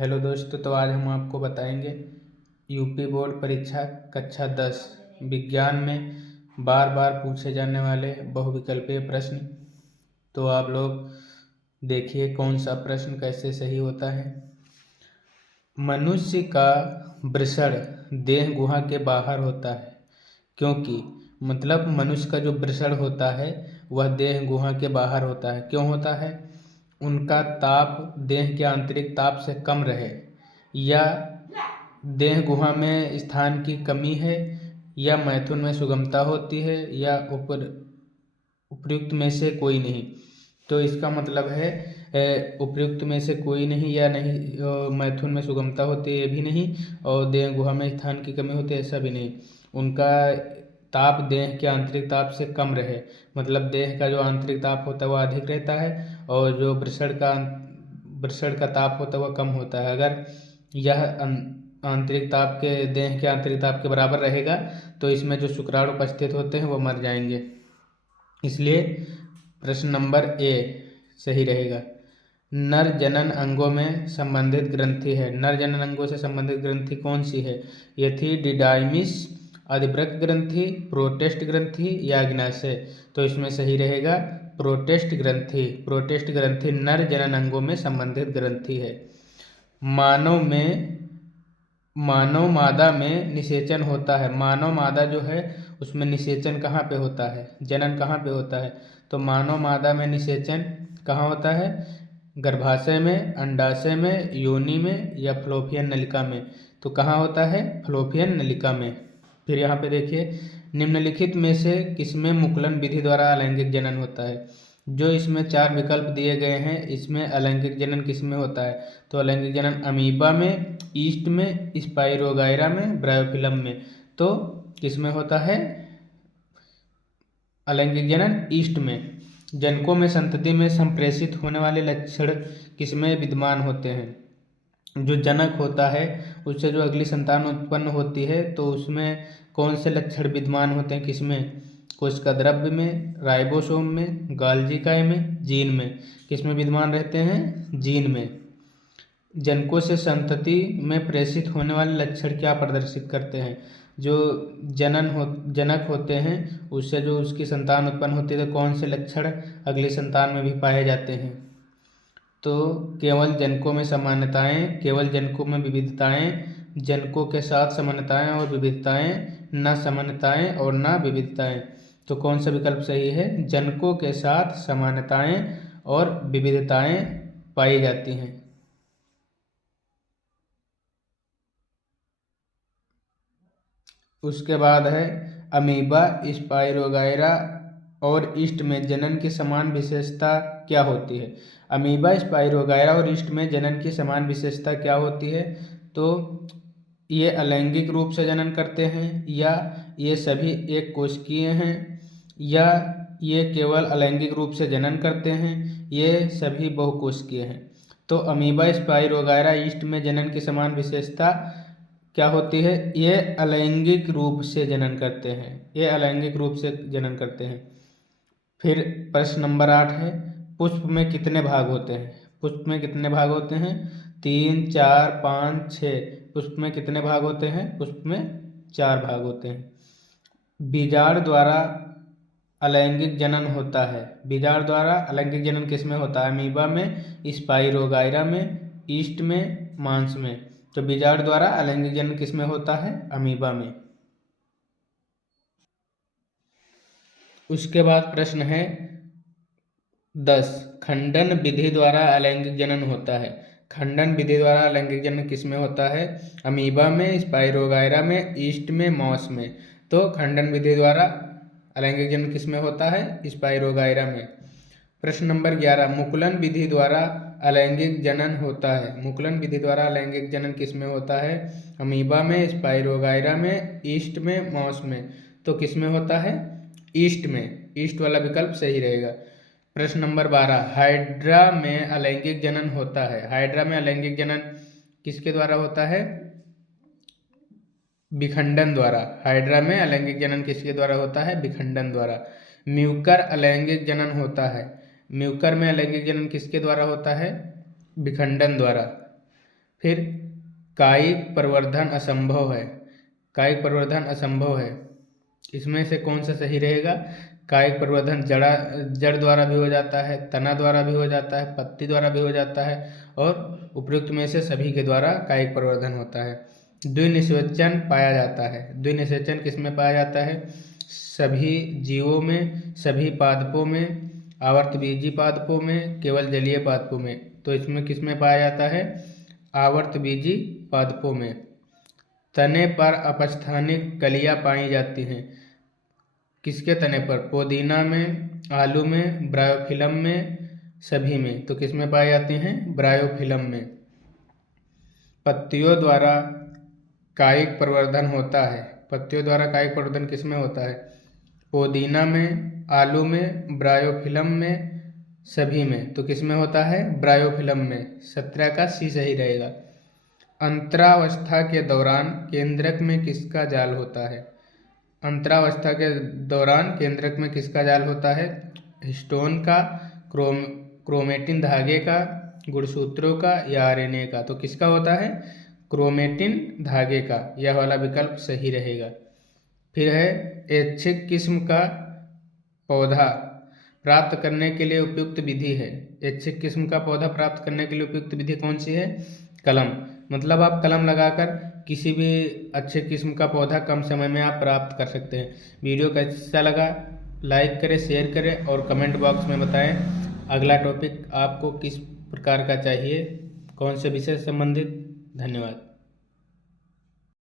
Hello दोस्तों, तो आज हम आपको बताएंगे यूपी बोर्ड परीक्षा कक्षा 10 विज्ञान में बार बार पूछे जाने वाले बहुविकल्पीय प्रश्न। तो आप लोग देखिए कौन सा प्रश्न कैसे सही होता है। मनुष्य का वृषण देह गुहा के बाहर होता है क्योंकि मतलब मनुष्य का जो वृषण होता है वह देह गुहा के बाहर होता है। क्यों होता है? उनका ताप देह के आंतरिक ताप से कम रहे, या देह गुहा में स्थान की कमी है, या मैथुन में सुगमता होती है, या उपयुक्त में से कोई नहीं। तो इसका मतलब है उपयुक्त में से कोई नहीं, या नहीं मैथुन में सुगमता होती है ये भी नहीं, और देह गुहा में स्थान की कमी होती है ऐसा भी नहीं। उनका ताप देह के आंतरिक ताप से कम रहे, मतलब देह का जो आंतरिक ताप होता है वह अधिक रहता है और जो वृषण का ताप होता है वह कम होता है। अगर यह आंतरिक ताप के देह के आंतरिक ताप के बराबर रहेगा तो इसमें जो शुक्राणु उपस्थित होते हैं वो मर जाएंगे। इसलिए प्रश्न नंबर ए सही रहेगा। नर जनन अंगों में संबंधित ग्रंथि है। नर जनन अंगों से संबंधित ग्रंथि कौन सी है? एपिडिडाइमिस, अधिवृक्क ग्रंथि, प्रोटेस्ट ग्रंथि या अग्नाशय। तो इसमें सही रहेगा प्रोटेस्ट ग्रंथि। प्रोटेस्ट ग्रंथि नर जनन अंगों में संबंधित ग्रंथि है। मानव मादा में निषेचन होता है। मानव मादा जो है उसमें निषेचन कहाँ पे होता है, जनन कहाँ पे होता है? तो मानव मादा में निषेचन कहाँ होता है? गर्भाशय में, अंडाशय में, योनि में या फ्लोपियन नलिका में। तो कहाँ होता है? फ्लोपियन नलिका में। फिर यहाँ पे देखिए, निम्नलिखित में से किसमें मुकुलन विधि द्वारा अलैंगिक जनन होता है? जो इसमें 4 विकल्प दिए गए हैं इसमें अलैंगिक जनन किसमें होता है? तो अलैंगिक जनन अमीबा में, ईस्ट में, स्पाइरोगाइरा में, ब्रायोफिलम में। तो किसमें होता है अलैंगिक जनन? ईस्ट में। जनकों में संतति में संप्रेषित होने वाले लक्षण किसमें विद्यमान होते हैं? जो जनक होता है उससे जो अगली संतान उत्पन्न होती है तो उसमें कौन से लक्षण विद्यमान होते हैं? किसमें? कोशिका द्रव्य में, राइबोसोम में, गाल्जिकाय में, जीन में। किसमें विद्यमान रहते हैं? जीन में। जनकों से संतति में प्रेषित होने वाले लक्षण क्या प्रदर्शित करते हैं? जो जनक होते हैं उससे जो उसकी संतान उत्पन्न होती है तो कौन से लक्षण अगली संतान में भी पाए जाते हैं? तो केवल जनकों में समानताएं, केवल जनकों में विविधताएं, जनकों के साथ समानताएं और विविधताएं, न समानताएं और न विविधताएं। तो कौन सा विकल्प सही है? जनकों के साथ समानताएं और विविधताएं पाई जाती हैं। उसके बाद है अमीबा, स्पाइरोगाइरा और ईस्ट में जनन की समान विशेषता क्या होती है? अमीबा, स्पाइरोगाइरा और ईस्ट में जनन की समान विशेषता क्या होती है? तो ये अलैंगिक रूप से जनन करते हैं, या ये सभी एक कोशिकीय हैं, या ये केवल अलैंगिक रूप से जनन करते हैं, ये सभी बहुकोशिकीय हैं। तो अमीबा, स्पाइरोगाइरा, ईस्ट में जनन की समान विशेषता क्या होती है? ये अलैंगिक रूप से जनन करते हैं, ये अलैंगिक रूप से जनन करते हैं। फिर प्रश्न नंबर 8 है, पुष्प में कितने भाग होते हैं? पुष्प में कितने भाग होते हैं? 3, 4, 5, 6। पुष्प में कितने भाग होते हैं? पुष्प में 4 भाग होते हैं। बीजाणु द्वारा अलैंगिक जनन होता है। बीजाणु द्वारा अलैंगिक जनन किसमें होता है? अमीबा में, स्पाइरोगाइरा में, ईस्ट में, मांस में। तो बीजाणु द्वारा अलैंगिक जनन किसमें होता है? अमीबा में। उसके बाद प्रश्न है 10, खंडन विधि द्वारा अलैंगिक जनन होता है। खंडन विधि द्वारा अलैंगिक जनन किसमें होता है? अमीबा में, स्पाइरोगाइरा में, ईस्ट में, मॉस में। तो खंडन विधि द्वारा अलैंगिक जनन किसमें होता है? स्पाइरोगाइरा में। प्रश्न नंबर 11, मुकुलन विधि द्वारा अलैंगिक जनन होता है। मुकुलन विधि द्वारा अलैंगिक जनन किसमें होता है? अमीबा में, स्पाइरोगाइरा में, ईस्ट में, मॉस में। तो किसमें होता है? ईस्ट में। ईस्ट वाला विकल्प सही रहेगा। प्रश्न नंबर 12, हाइड्रा में अलैंगिक जनन होता है। हाइड्रा में अलैंगिक जनन किसके द्वारा होता है? विखंडन द्वारा। हाइड्रा में अलैंगिक जनन किसके द्वारा होता है? विखंडन द्वारा। म्यूकर अलैंगिक जनन होता है। म्यूकर में अलैंगिक जनन किसके द्वारा होता है? विखंडन द्वारा। फिर कायिक प्रवर्धन असंभव है, कायिक प्रवर्धन असंभव है, इसमें से कौन सा सही रहेगा? कायिक प्रवर्धन जड़ द्वारा भी हो जाता है, तना द्वारा भी हो जाता है, पत्ती द्वारा भी हो जाता है और उपयुक्त में से सभी के द्वारा कायिक प्रवर्धन होता है। द्विनिषेचन पाया जाता है। द्विनिषेचन किस में पाया जाता है? सभी जीवों में, सभी पादपों में, आवर्तबीजी पादपों में, केवल जलीय पादपों में। तो इसमें किस में पाया जाता है? आवर्तबीजी पादपों में। तने पर अपस्थानिक कलियां पाई जाती हैं। किसके तने पर? पुदीना में, आलू में, ब्रायोफिलम में, सभी में। तो किस में पाई जाती हैं? ब्रायोफिलम में। पत्तियों द्वारा कायिक प्रवर्धन होता है। पत्तियों द्वारा कायिक प्रवर्धन किस में होता है? पुदीना में, आलू में, ब्रायोफिलम में, सभी में। तो किस में होता है? ब्रायोफिलम में। 17 का सी सही रहेगा। अंतरावस्था के दौरान केंद्रक में किसका जाल होता है? अंतरावस्था के दौरान केंद्रक में किसका जाल होता है? हिस्टोन का, क्रोमेटिन धागे का, गुणसूत्रों का या आरएनए का। तो किसका होता है? क्रोमेटिन धागे का। यह वाला विकल्प सही रहेगा। फिर है ऐच्छिक किस्म का पौधा प्राप्त करने के लिए उपयुक्त विधि है। ऐच्छिक किस्म का पौधा प्राप्त करने के लिए उपयुक्त विधि कौन सी है? कलम। मतलब आप कलम लगाकर किसी भी अच्छे किस्म का पौधा कम समय में आप प्राप्त कर सकते हैं। वीडियो कैसा लगा लाइक करें, शेयर करें और कमेंट बॉक्स में बताएं अगला टॉपिक आपको किस प्रकार का चाहिए, कौन से विषय से संबंधित। धन्यवाद।